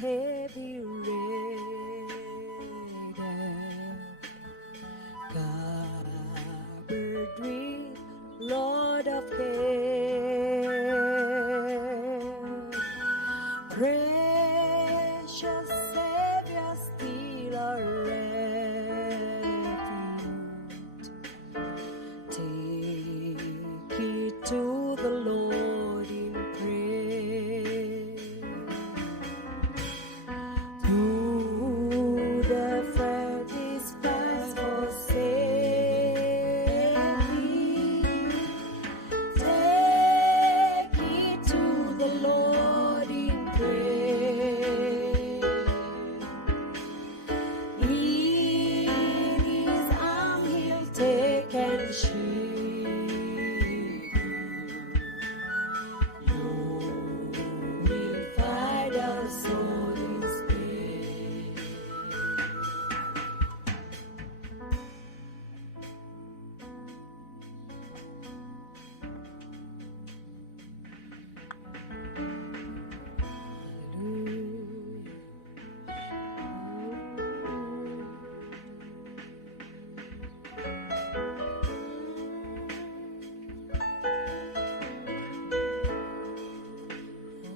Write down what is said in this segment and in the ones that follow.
heavy laden, covered with load of care. Precious Savior, still our refuge. Take it to the Lord in prayer. Through the furthest pass for safety, take it to the Lord in prayer. In His arm He'll take and shield you. Will find us on His way.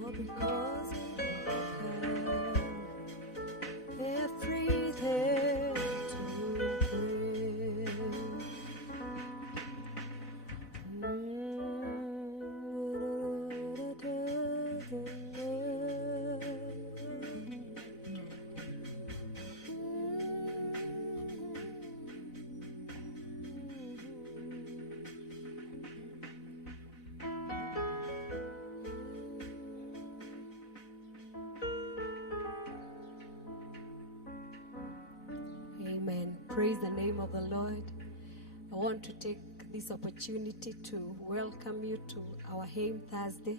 Oh, because we have everything to pray. Amen. Praise the name of the Lord. I want to take this opportunity to welcome you to our Hymn Thursday.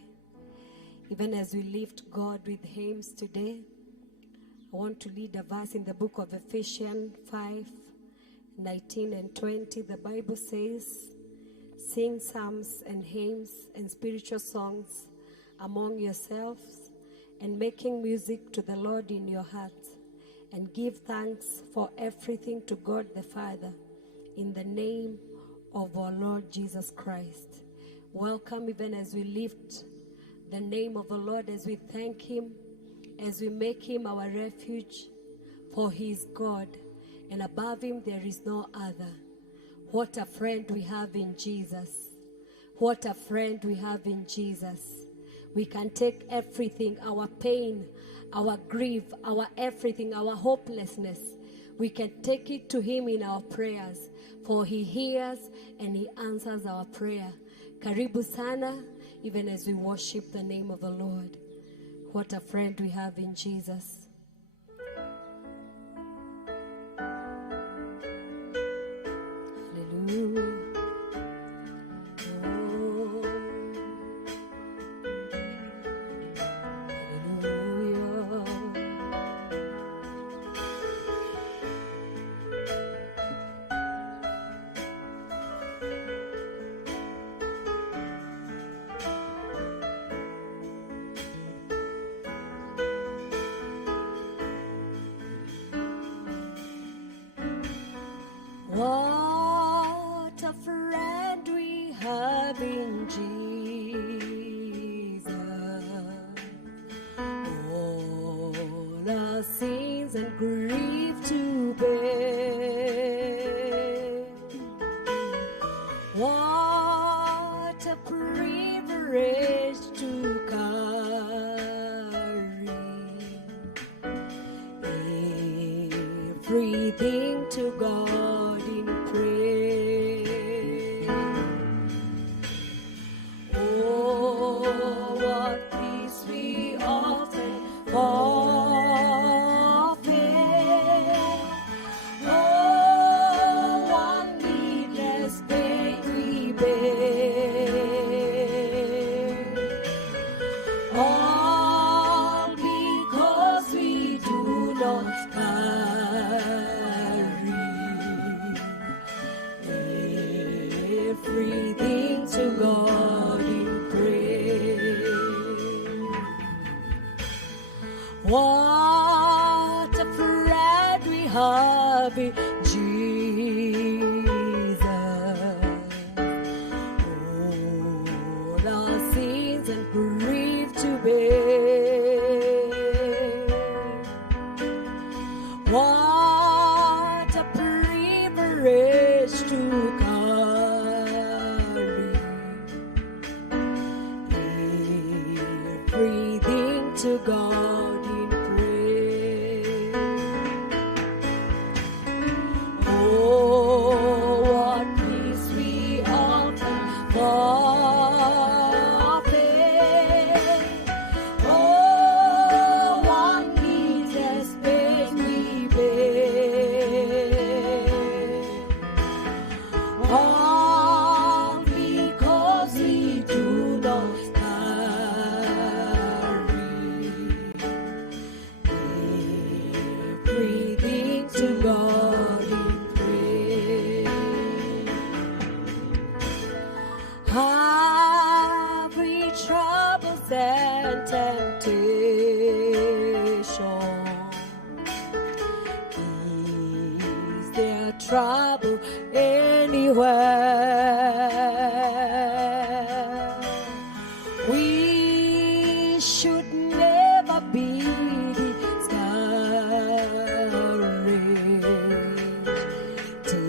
Even as we lift God with hymns today, I want to lead a verse in the book of Ephesians 5:19 and 20. The Bible says, "Sing psalms and hymns and spiritual songs among yourselves, and making music to the Lord in your hearts, and give thanks for everything to God the Father, in the name of our Lord Jesus Christ." Welcome, even as we lift the name of the Lord, as we thank Him, as we make Him our refuge, for He is God, and above Him there is no other. What a friend we have in Jesus. What a friend we have in Jesus. We can take everything, our pain, our grief, our everything, our hopelessness. We can take it to Him in our prayers, for He hears and He answers our prayer. Karibu sana, even as we worship the name of the Lord. What a friend we have in Jesus. Hallelujah. What a friend we have in Jesus. All our sins and grief to bear. What a privilege to carry everything to God in prayer. Oh, what peace we often forfeit. Oh, one needless pain we bear. heavy, Jesus. All our sins and grief to bear. What a privilege to carry everything to God in prayer. Oh, what peace we often forfeit. Oh, what needless pain we bear. All because we do not carry everything to God in prayer. Have we troubles and temptation? Is there trouble anywhere? We should never be discouraged. Take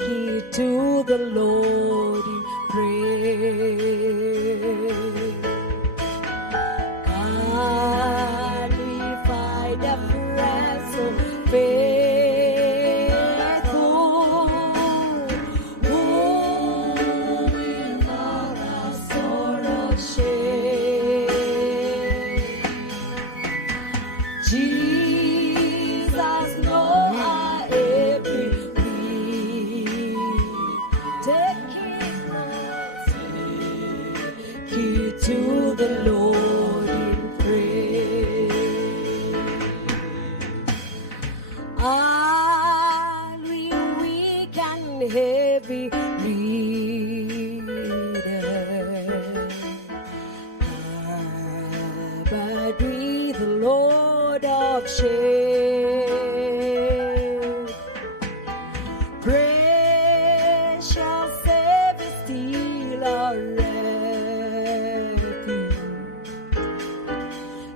it to the Lord in prayer. God, we find a friend so faithful, who will not our sorrow share. Jesus knows our every need. Take it, Lord, take it to the Lord in prayer. Are we weak and heavy laden? But we the Lord of shade. Precious Savior, still our refuge.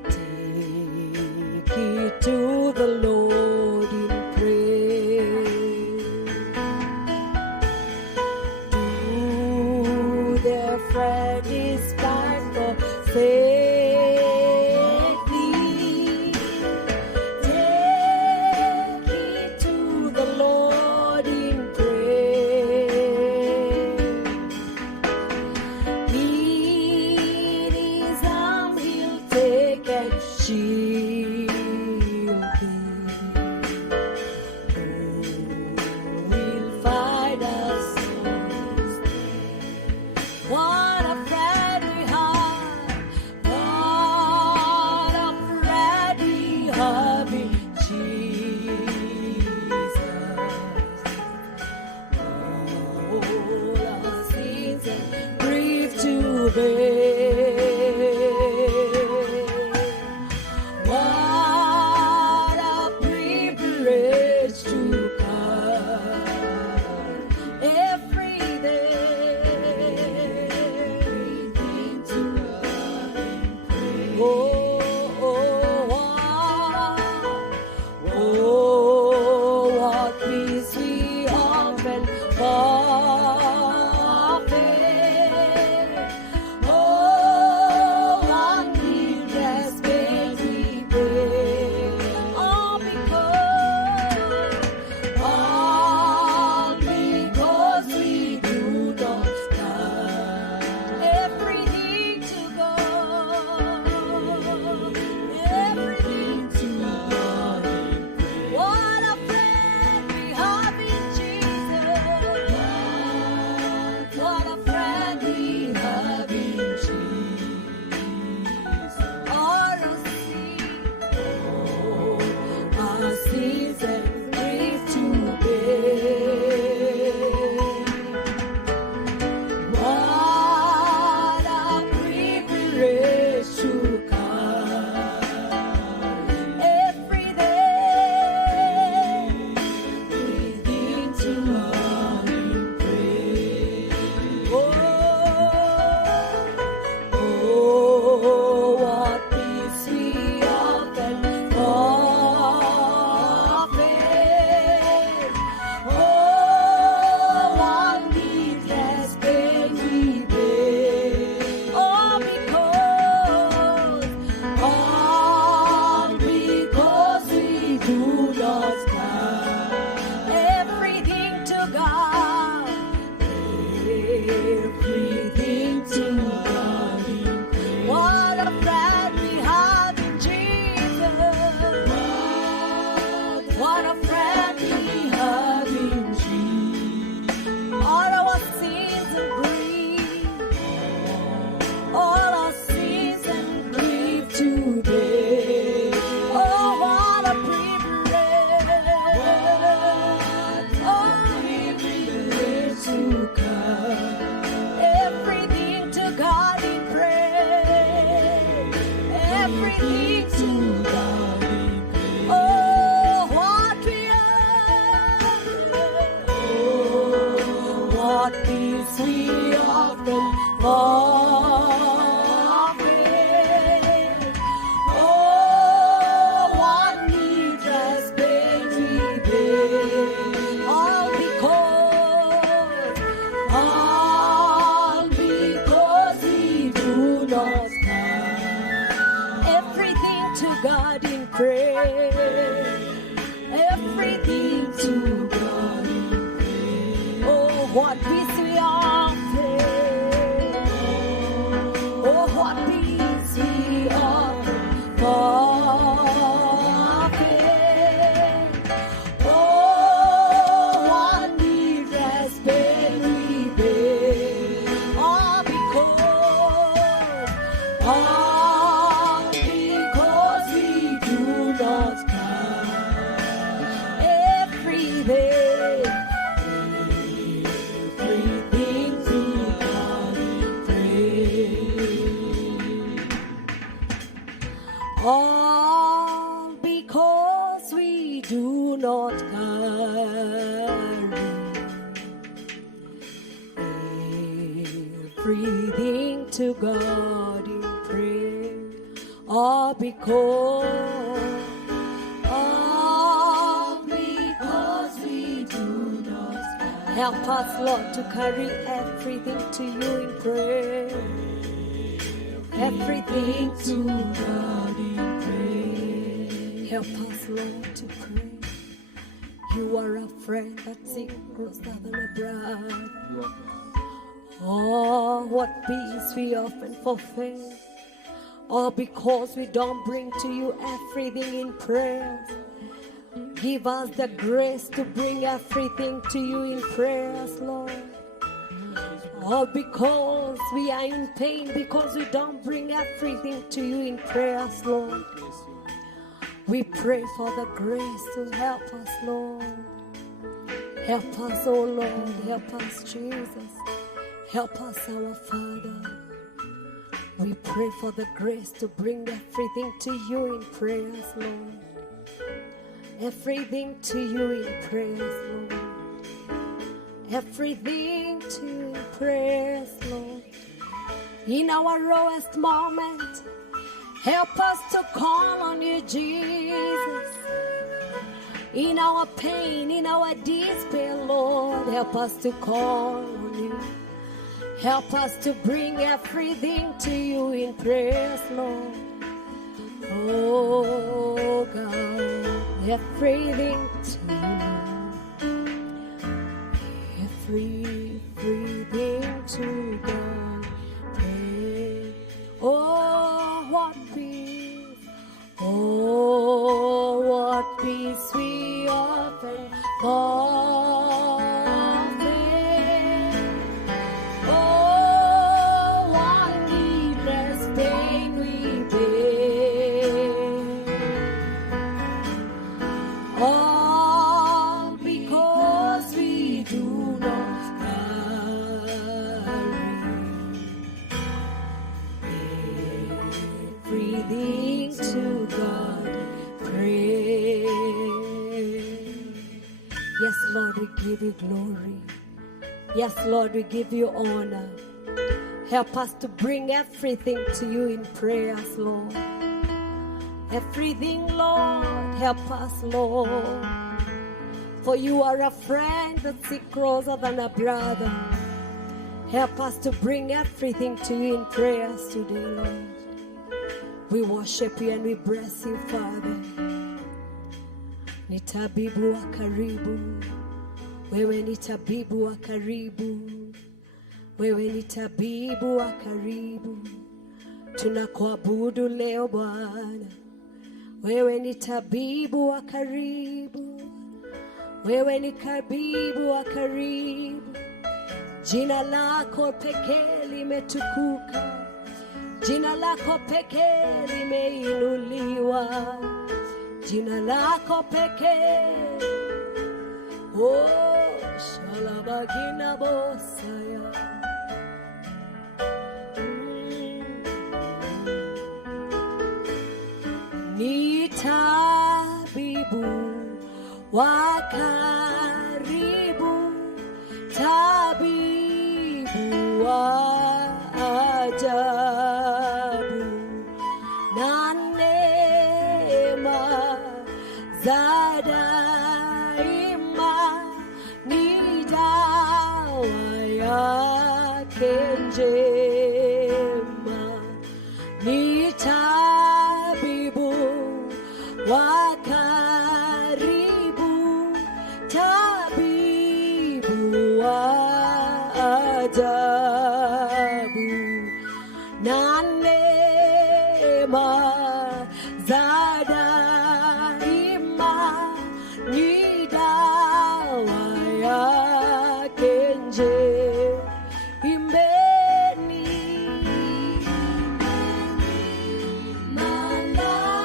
Take it to the Lord in prayer. Do their friend is fine for safety. Take it to the Lord in prayer. In His arms He'll take and shield thee. Oh, we'll find us souls there. What a friend we have! What a friend we have in Jesus. All our sins and grief to bear. What a privilege to carry every day. Everything to God in prayer. Oh, what peace we often forfeit. Oh, everything to God in praise. What a friend we have in Jesus. What a friend we have in Jesus. All our sins and grief, all our sins and grief today. Oh, what a privilege. Oh, privilege to God. Everything to God in prayer. Everything to God in prayer. Oh, what we are. Oh, what peace we often forfeit. Oh, what needless pain we bear. All because we do not have everything to God in prayer. Everything to God in prayer. Oh, what peace we offer. Oh, what peace we offer. Forfeit. Oh, what needless pain we bear. All because we do not count every day. Everything to God in praise. All because we do not carry everything to God in prayer. All because we do not carry. Help us, Lord, to carry everything to you in prayer. Everything to God in prayer. Help us, Lord, to pray. You are a friend that sticks closer than a brother. Oh, what peace we often forfeit. All because we don't bring to you everything in prayer. Give us the grace to bring everything to you in prayers, Lord. All because we are in pain, because we don't bring everything to you in prayers, Lord. We pray for the grace to help us, Lord. Help us, oh Lord. Help us, Jesus. Help us, our Father. We pray for the grace to bring everything to you in prayers, Lord. Everything to you in prayers, Lord. Everything to you in prayers, Lord. In our lowest moment, help us to call on you, Jesus. In our pain, in our despair, Lord, help us to call on you. Help us to bring everything to you in prayers, Lord. Oh God, everything to you. Everything to God. Pray. Oh, what peace. Oh, what peace we often forfeit. Oh, what needless pain we bear. All because we do not carry everything to God. Pray. Yes, Lord, we give you glory. Yes, Lord, we give you honor. Help us to bring everything to you in prayers, Lord. Everything, Lord, help us, Lord. For you are a friend that sticks closer than a brother. Help us to bring everything to you in prayers today, Lord. We worship you and we bless you, Father. Ni tabibu wa karibu, wewe ni tabibu wa karibu, Wewe ni tabibu wa karibu, tunakuabudu leo Bwana. Wewe ni tabibu wa karibu, wewe ni tabibu wa karibu. Jina lako pekee limetukuka, jina lako pekee limeinuliwa, jina lako pekee. Oh, shalabagina bosaya. Ni tabibu wa karibu, tabibu wa ajabu, na neema za daima ni dawa yake njema. Ni tabibu wa karibu, tabibu wa ajabu, na neema za daima ni dawa yake njema. Imbeni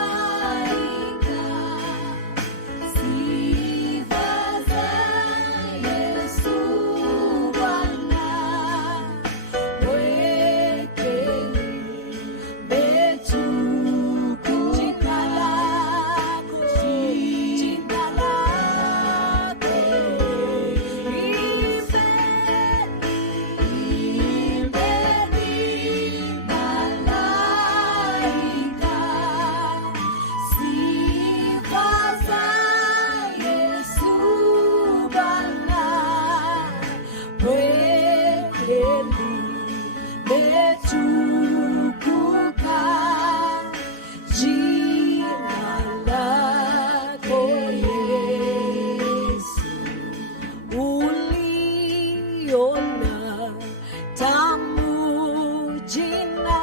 malaika, sifa za Yesu Bwana. Wekeni betukuka jina lako, jina lako. Imbeni malaika, sifa za Yesu Bwana. Wekeni betukuka jina lako Yesu. Uliona tamu jina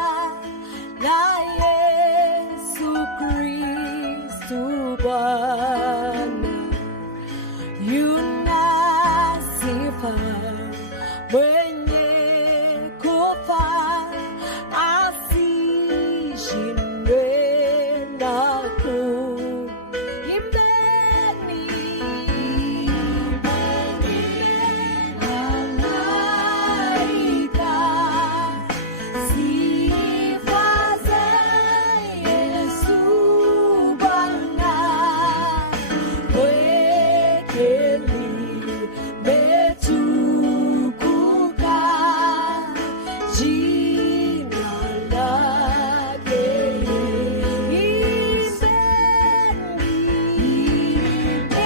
la Yesu Kristu Bwana. Yuna sifa mwenye kufa asishindwe na kufa. Imbeni malaika, sifa za Yesu Bwana. Wekeni betukuka jina lake Yesu.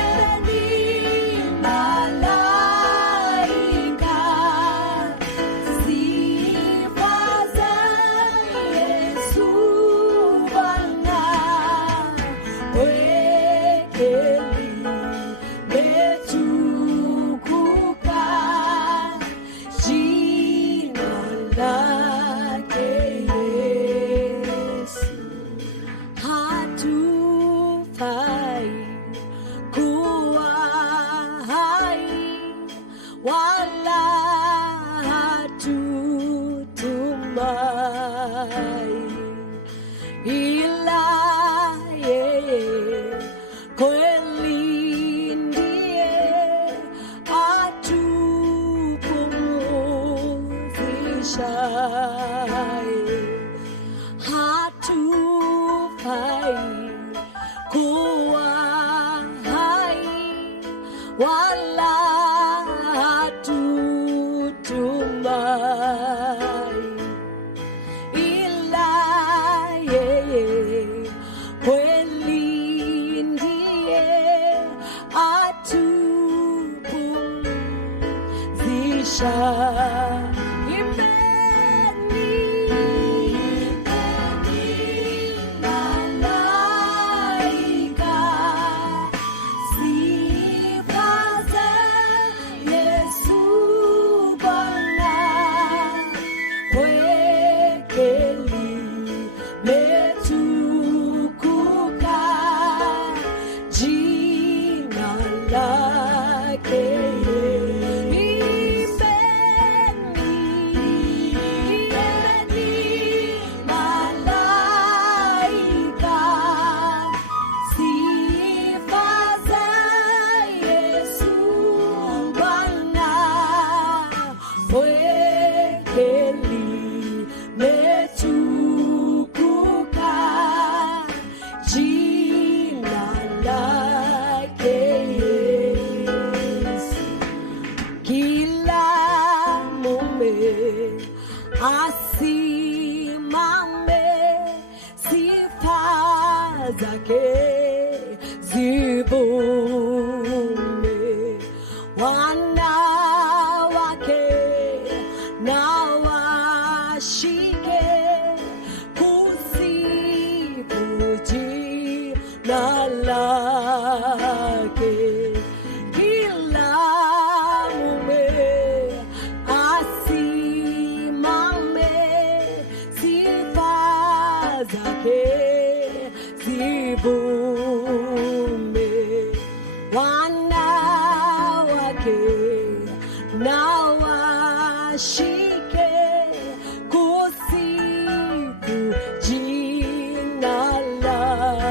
Imbeni malaika, sifa za Yesu Bwana. Wekeni betukuka jina lake Yesu. Hatufai kuwa hai wala hatutumai, ila yeye kweli ndiye atupumzishaye. Hatufai kuwa hai wala hatutumai, ila yeye kweli ndiye atupumzisha. Sifa za Yesu Bwana. asimame, sifa zake zivume, wanawake na washike kusifu jina lake. Kila mume asimame, sifa zake zivume, wanawake na washike kusifu jina lake.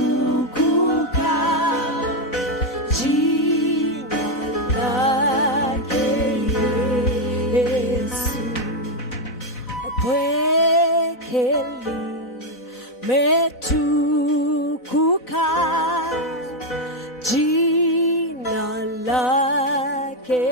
Metukuka jina lake Yesu, pweke metukuka jina lake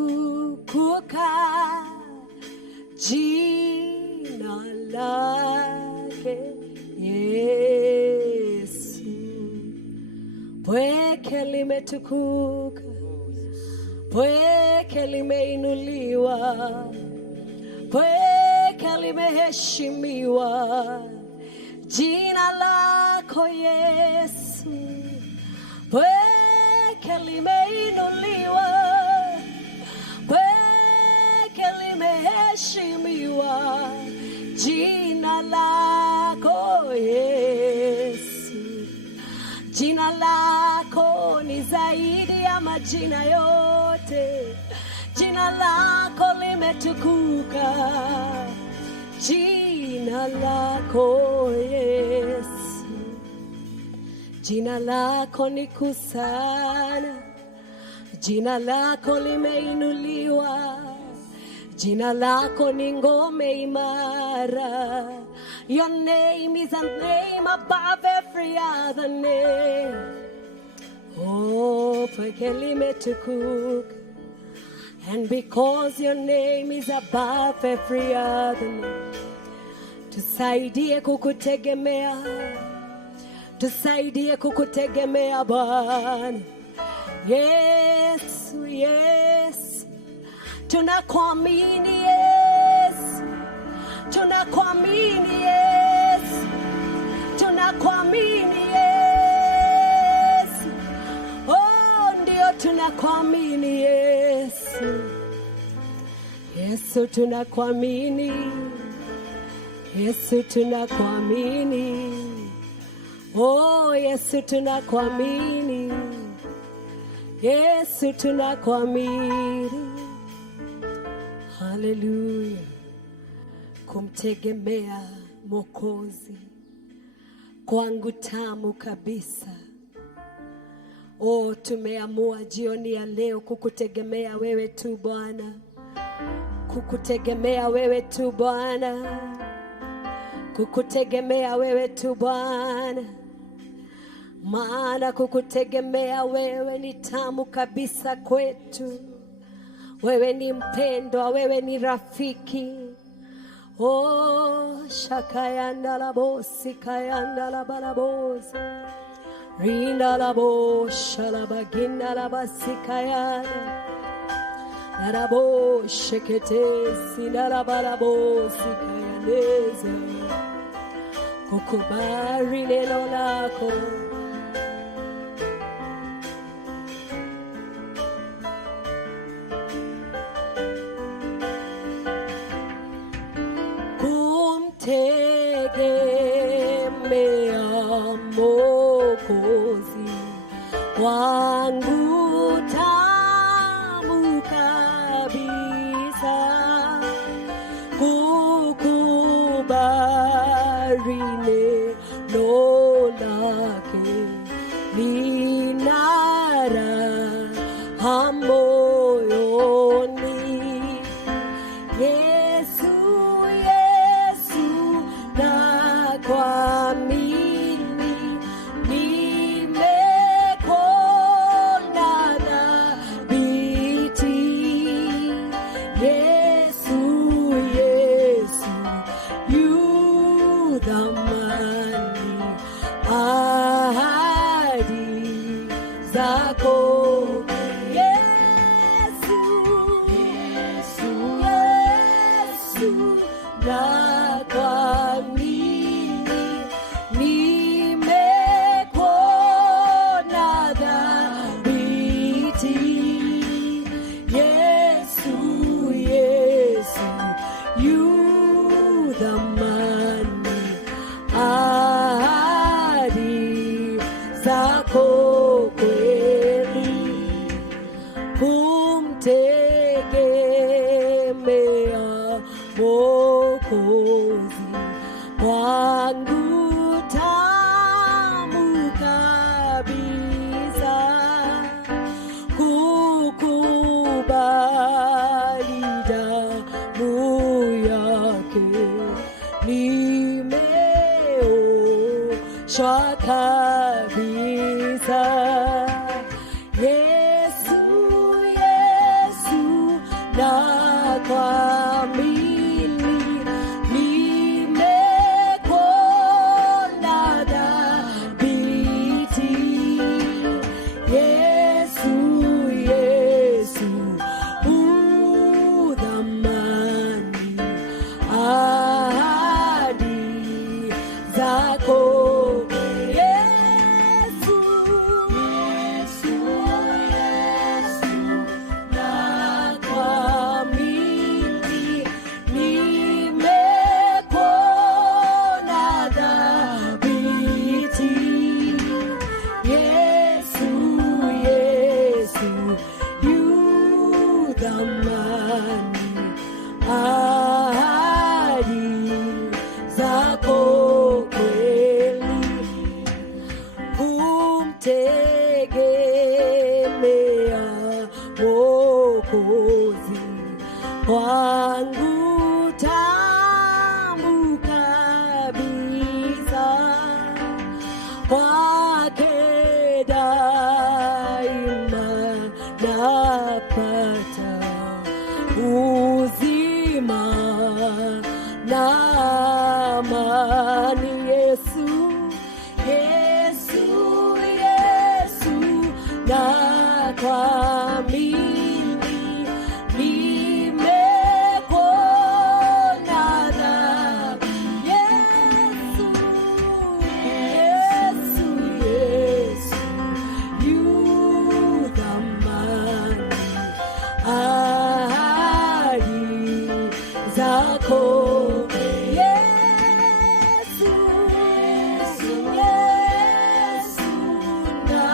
metukuka jina lake Yesu, pweke limetukuka, pweke limeinuliwa, pweke limeheshimiwa jina lako Yesu, pweke limeinuliwa, pweke limeheshimiwa jina lako Yesu. Jina lako ni zaidi ya majina yote, jina lako limetukuka, jina lako Yesu. Jina lako ni kuu sana, jina lako limeinuliwa, jina lako ni ngome imara. Your name is a name above every other name. Oh, peke limetukuka. And because your name is above every other name, tusaidie kukutegemea, tusaidie kukutegemea Bwana. Yesu, Yesu, tunakuamini Yesu, tunakuamini Yesu, tunakuamini Yesu. Oh, ndio tunakuamini Yesu. Yesu tunakuamini, Yesu tunakuamini. Oh, Yesu tunakuamini, Yesu tunakuamini. Hallelujah. Kumtegemea Mwokozi kwangu tamu kabisa. Oh, tumeamua jioni ya leo kukutegemea wewe tu Bwana, kukutegemea wewe tu Bwana, kukutegemea wewe tu Bwana. Maana kukutegemea wewe ni tamu kabisa kwetu. Wewe ni mpendwa, wewe ni rafiki. Oh, shakayanda la bosi, kayanda la balabosi. Rinda la bosha la bagina la basikayanda. Narabo shekete sinala balabosi kayandeze. Kukubari neno lako. Kumtegemea Mwokozi wangu tamu kabisa. Kukubali neno lake linaraha moyoni. Yesu, Yesu, nakuamini, nimekuona dhabiti. Yesu, Yesu, yu thamani ahadi zako. Yesu, Yesu, Yesu, nakuamini, nimekuona dhabiti. Yesu, Yesu, yu thamani ahadi zako kweli. Kumtegemea Mwokozi wangu tamu kabisa. Kukubali damu yake nimeoshwa kabisa. Yesu, Yesu, nakuamini, nimekuona dhabiti. Yesu, Yesu, u thamani ahadi zako. Yesu, Yesu, Yesu, nakuamini, nitapata uzima na amani. Yesu, Yesu, Yesu, na kuamini nimekuona dhambi. Yesu, Yesu, Yesu, yu thamani ahadi zako. Yesu, Yesu, Yesu, na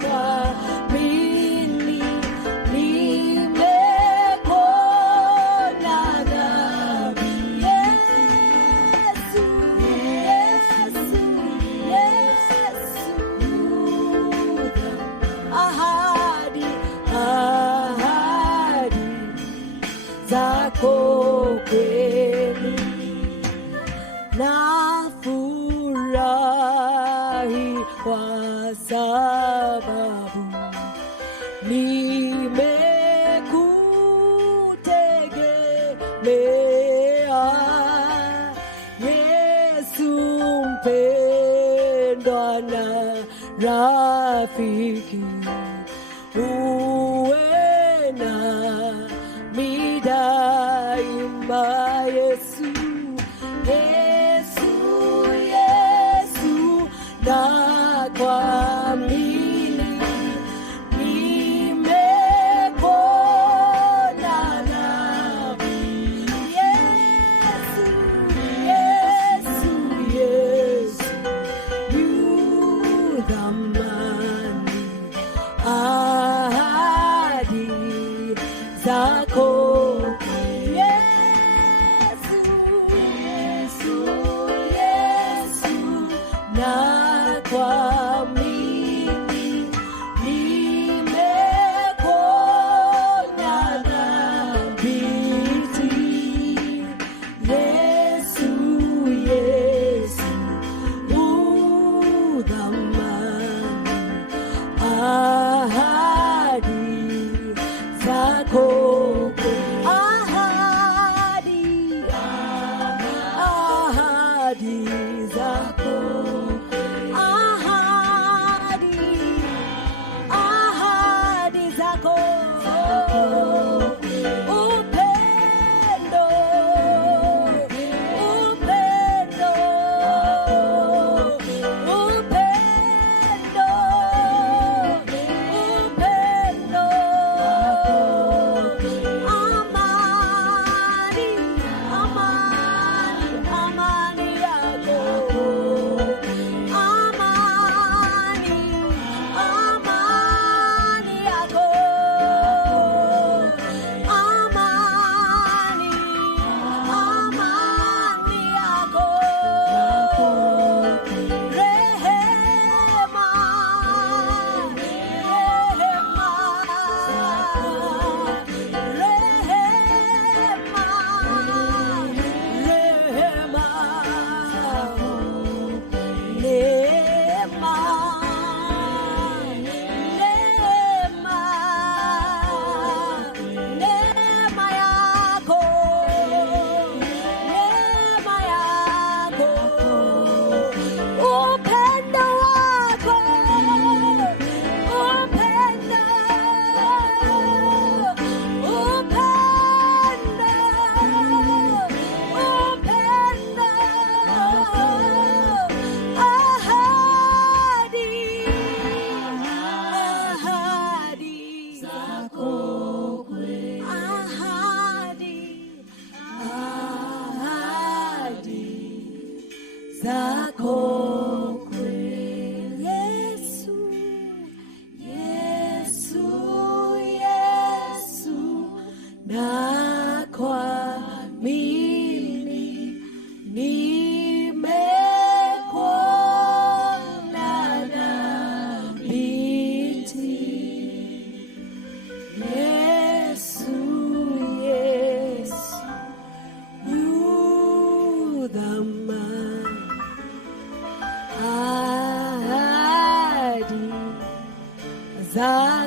kuamini nimekuona dhambi. Yesu, Yesu, Yesu, ahadi zako kweli. Nafurahi kwa sababu nimekutegemea. Yesu mpendwa na rafiki, uwe nami daima. Yesu, Yesu, Yesu, na kuamini nimekuona dhambi. Yesu, Yesu, Yesu, yu thamani ahadi zako. Yesu, Yesu, Yesu, na kuamini nimekuona dhambi. Yesu, Yesu, yu thamani ahadi zako.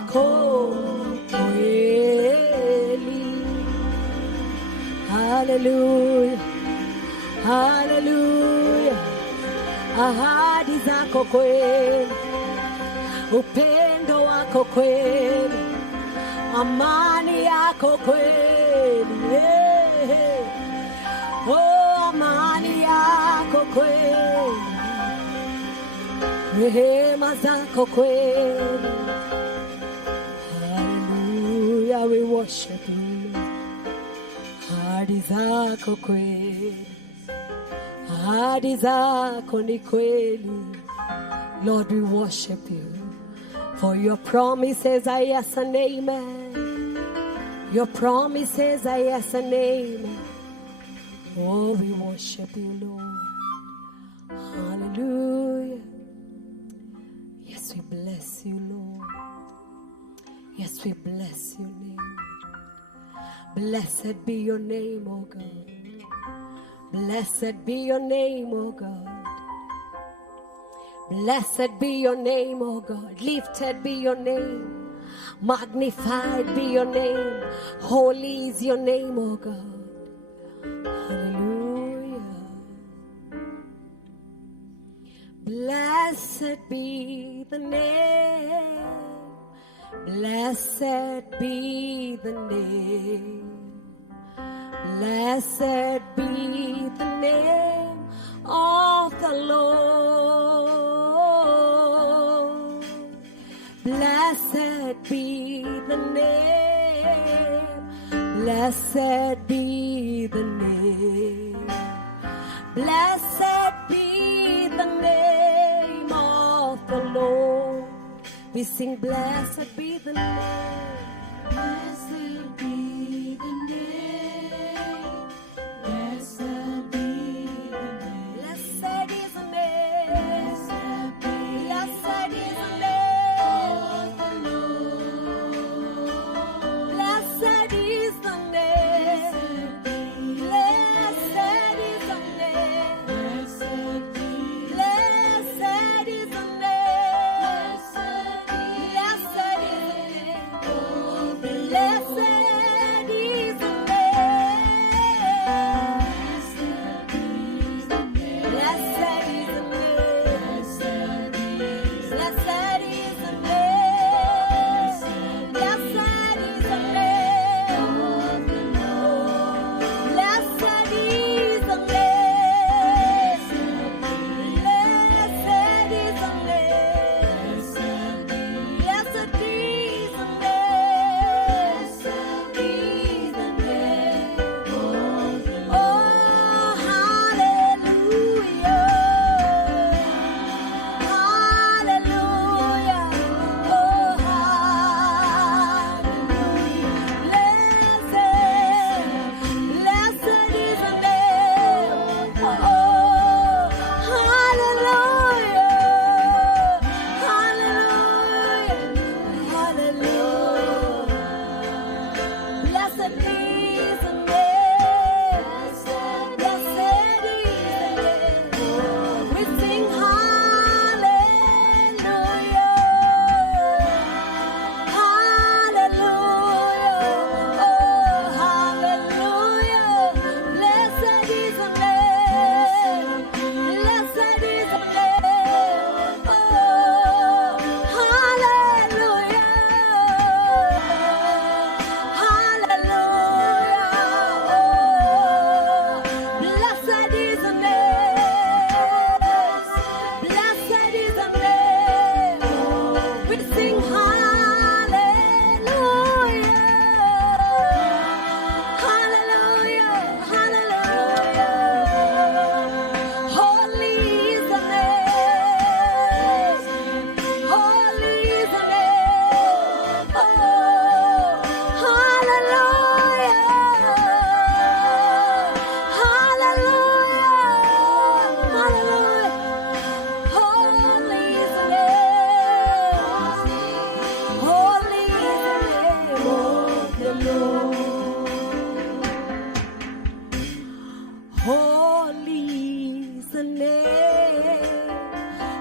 zako kweli. Hallelujah, hallelujah. Ahadi zako kweli, upendo wako kweli, amani yako kweli. Hey, hey. Oh, amani yako kweli, rehema zako kweli. Hallelujah, we worship you. Ahadi zako kweli, ahadi zako ni kweli. Lord, we worship you. For your promises are yes and amen. Your promises are yes and amen. Oh, we worship you, Lord. Hallelujah. Yes, we bless you, Lord. Yes, we bless your name. Blessed be your name, oh God. Blessed be your name, oh God. Blessed be your name, oh God. Lifted be your name. Magnified be your name. Holy is your name, oh God. Hallelujah. Blessed be the name. Blessed be the name. Blessed be the name of the Lord. Blessed be the name. Blessed be the name. Blessed be the name of the Lord. We sing, blessed be the name. Blessed be the name. Blessed be the name. Blessed is the name. Blessed is the name of the Lord. Blessed is the name. Blessed is the name. Blessed is the name.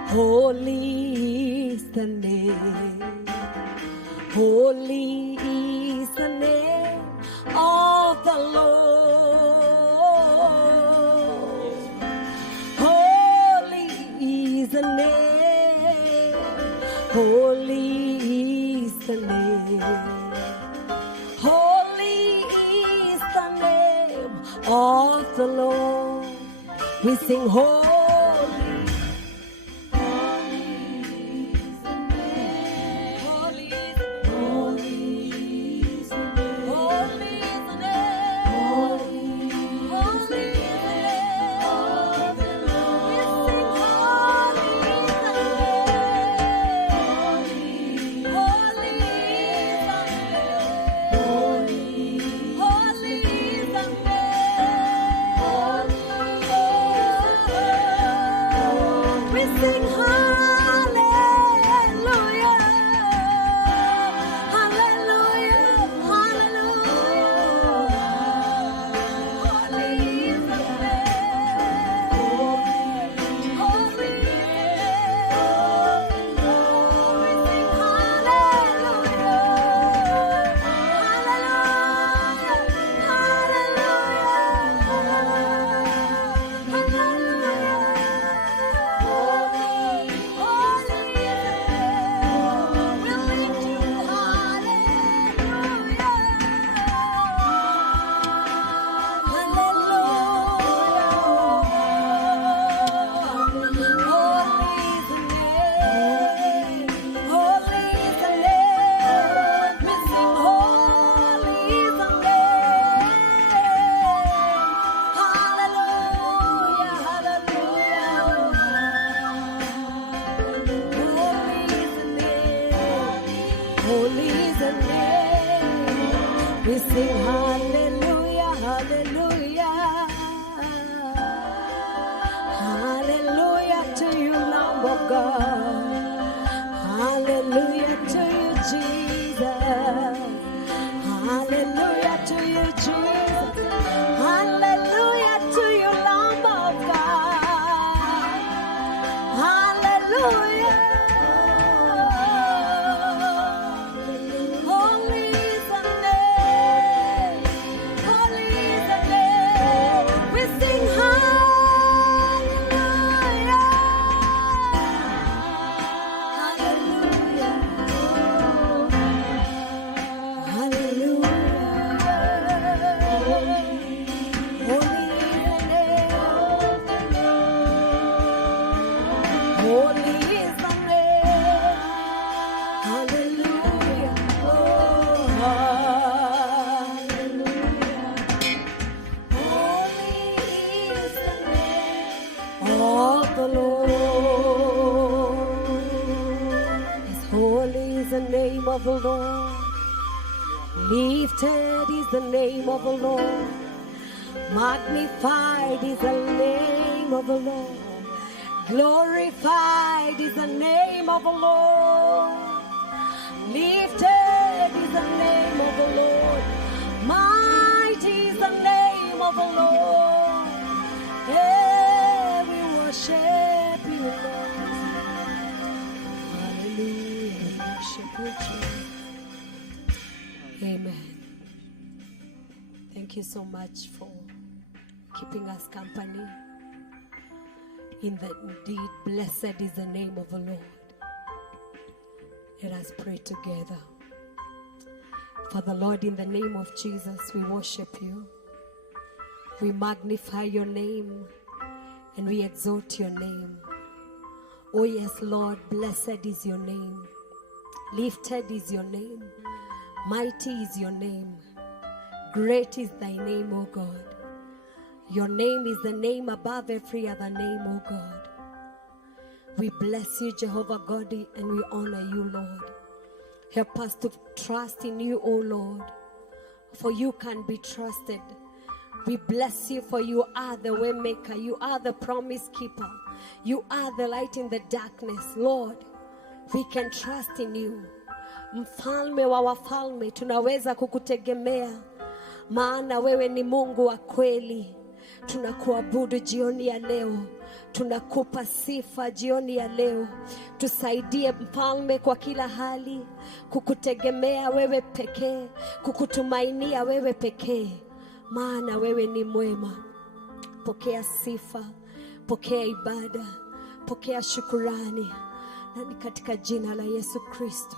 Holy is the name. Holy is the name of the Lord. Holy is the name. Holy is the name. Holy is the name of the Lord. We sing holy. Holy is the name. We sing hallelujah, hallelujah. Hallelujah to you, Lamb of God. Hallelujah to you, Jesus. Hallelujah to you, Jesus. Hallelujah to you, Lamb of God. Hallelujah. Of the Lord, lifted is the name of the Lord, magnified is the name of the Lord, glorified is the name of the Lord, lifted is the name of the Lord, mighty is the name of the Lord. Hey, we worship you, Lord. Hallelujah, worship you, Jesus. Amen. Thank you so much for keeping us company. Indeed, blessed is the name of the Lord. Let us pray together. Father Lord, in the name of Jesus, we worship you. We magnify your name and we exalt your name. Oh yes, Lord, blessed is your name. Lifted is your name. Mighty is your name. Great is thy name, O God. Your name is the name above every other name, O God. We bless you, Jehovah God, and we honor you, Lord. Help us to trust in you, O Lord, for you can be trusted. We bless you, for you are the way maker. You are the promise keeper. You are the light in the darkness. Lord, we can trust in you. Mfalme wa wafalme, tunaweza kukutegemea, maana wewe ni Mungu wa kweli. Tunakuabudu jioni ya leo. tunakupa sifa jioni ya leo. Tusaidie Mfalme kwa kila hali, kukutegemea wewe pekee, kukutumainia wewe pekee, maana wewe ni mwema. Pokea sifa, pokea ibada, pokea shukurani, na ni katika jina la Yesu Kristo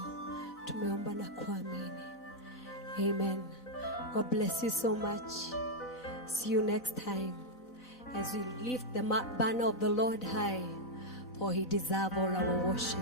tumeomba na kuamini. Amen. God bless you so much. See you next time as we lift the banner of the Lord high, for he deserves all our worship.